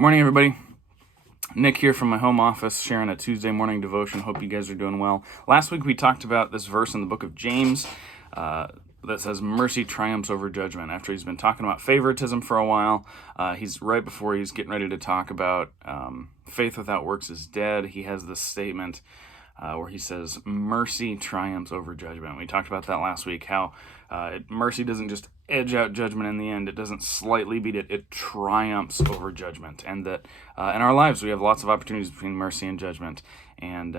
Morning, everybody. Nick here from my home office, sharing a Tuesday morning devotion. Hope you guys are doing well. Last week we talked about this verse in the book of James that says, mercy triumphs over judgment. After he's been talking about favoritism for a while, he's right before he's getting ready to talk about faith without works is dead. He has this statement where he says, mercy triumphs over judgment. We talked about that last week, how mercy doesn't just edge out judgment in the end. It doesn't slightly beat it. It triumphs over judgment. And that in our lives, we have lots of opportunities between mercy and judgment. And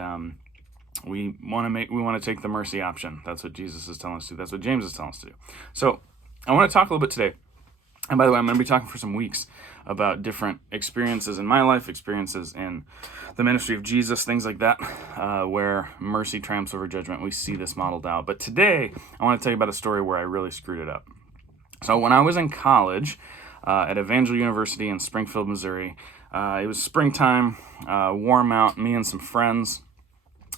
we want to take the mercy option. That's what Jesus is telling us to do. That's what James is telling us to do. So I want to talk a little bit today. And by the way, I'm going to be talking for some weeks about different experiences in my life, experiences in the ministry of Jesus, things like that, where mercy triumphs over judgment. We see this modeled out. But today, I want to tell you about a story where I really screwed it up. So when I was in college at Evangel University in Springfield, Missouri, it was springtime, warm out, me and some friends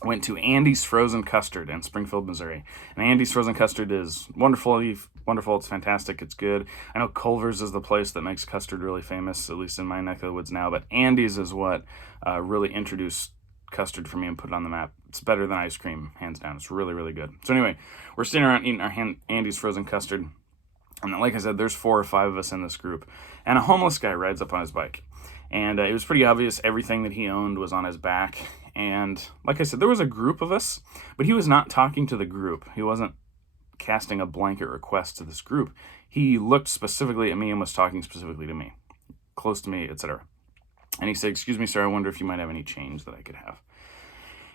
went to Andy's Frozen Custard in Springfield, Missouri. And Andy's Frozen Custard is wonderful. It's fantastic. It's good. I know Culver's is the place that makes custard really famous, at least in my neck of the woods now. But Andy's is what really introduced custard for me and put it on the map. It's better than ice cream, hands down. It's really, really good. So anyway, we're sitting around eating our Andy's Frozen Custard. And like I said, there's 4 or 5 of us in this group. And a homeless guy rides up on his bike. And it was pretty obvious everything that he owned was on his back. And like I said, there was a group of us, but he was not talking to the group. He wasn't casting a blanket request to this group. He looked specifically at me and was talking specifically to me, close to me, etc. And he said, "Excuse me, sir, I wonder if you might have any change that I could have."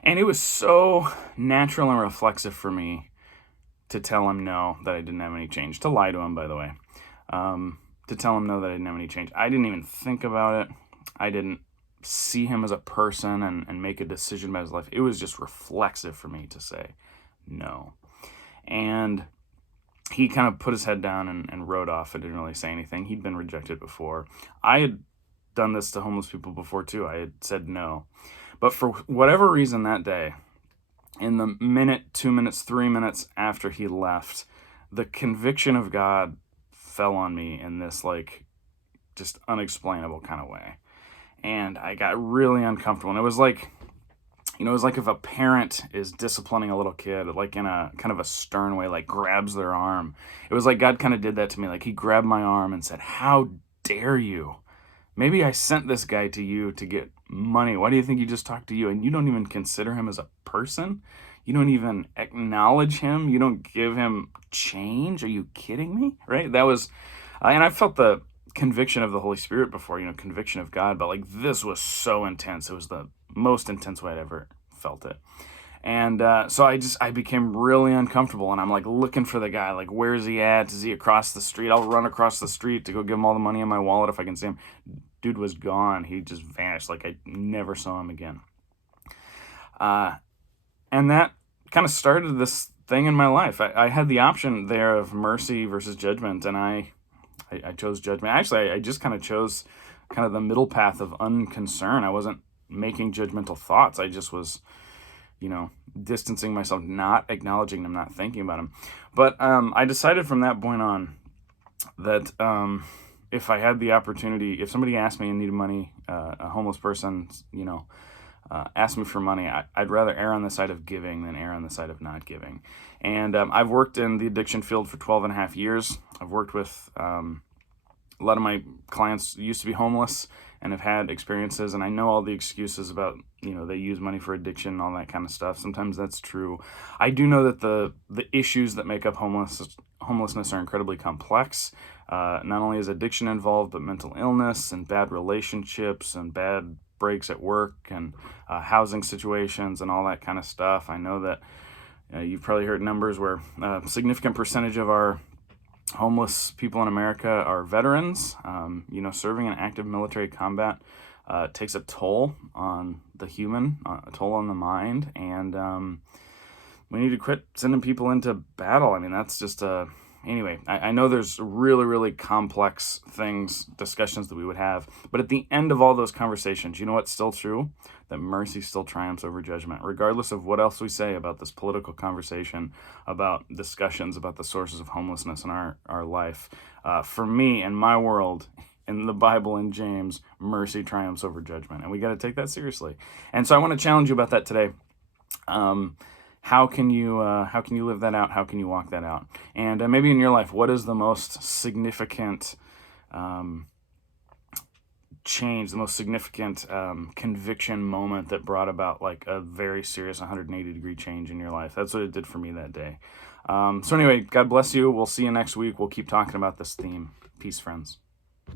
And it was so natural and reflexive for me to tell him no, that I didn't have any change. To lie to him, by the way. To tell him no, that I didn't have any change. I didn't even think about it. I didn't see him as a person and make a decision about his life. It was just reflexive for me to say no. And he kind of put his head down and rode off. I didn't really say anything. He'd been rejected before. I had done this to homeless people before too. I had said no. But for whatever reason that day, in the minute, 2 minutes, 3 minutes after he left, the conviction of God fell on me in this just unexplainable kind of way. And I got really uncomfortable. And it was like if a parent is disciplining a little kid, like in a kind of a stern way, like grabs their arm. It was like God kind of did that to me. Like he grabbed my arm and said, "How dare you? Maybe I sent this guy to you to get money. Why do you think he just talked to you? And you don't even consider him as a person? You don't even acknowledge him? You don't give him change? Are you kidding me?" Right? That was, and I felt the conviction of the Holy Spirit before, conviction of God, but this was so intense. It was the most intense way I'd ever felt it. And so I became really uncomfortable, and I'm looking for the guy, where is he at? Is he across the street? I'll run across the street to go give him all the money in my wallet if I can see him. Dude was gone. He just vanished. I never saw him again. And that kind of started this thing in my life. I had the option there of mercy versus judgment, and I chose judgment. Actually, I just kind of chose kind of the middle path of unconcern. I wasn't making judgmental thoughts. I just was, distancing myself, not acknowledging them, not thinking about them. But I decided from that point on that if I had the opportunity, if somebody asked me and needed money, a homeless person, asked me for money, I'd rather err on the side of giving than err on the side of not giving. And I've worked in the addiction field for 12 and a half years. I've worked with a lot of my clients used to be homeless and have had experiences, and I know all the excuses about, they use money for addiction and all that kind of stuff. Sometimes that's true. I do know that the issues that make up homelessness are incredibly complex. Not only is addiction involved, but mental illness and bad relationships and bad breaks at work and housing situations and all that kind of stuff. I know that you've probably heard numbers where a significant percentage of our homeless people in America are veterans. Serving in active military combat takes a toll on the human, a toll on the mind, and we need to quit sending people into battle. I mean, that's just anyway, I know there's really, really complex discussions that we would have, but at the end of all those conversations, you know what's still true? That mercy still triumphs over judgment, regardless of what else we say about this political conversation, about discussions about the sources of homelessness in our life. For me, in my world, in the Bible in James, mercy triumphs over judgment, and we got to take that seriously. And so I want to challenge you about that today. How can you live that out? How can you walk that out? And maybe in your life, what is the most significant change, the most significant conviction moment that brought about like a very serious 180-degree change in your life? That's what it did for me that day. So anyway, God bless you. We'll see you next week. We'll keep talking about this theme. Peace, friends.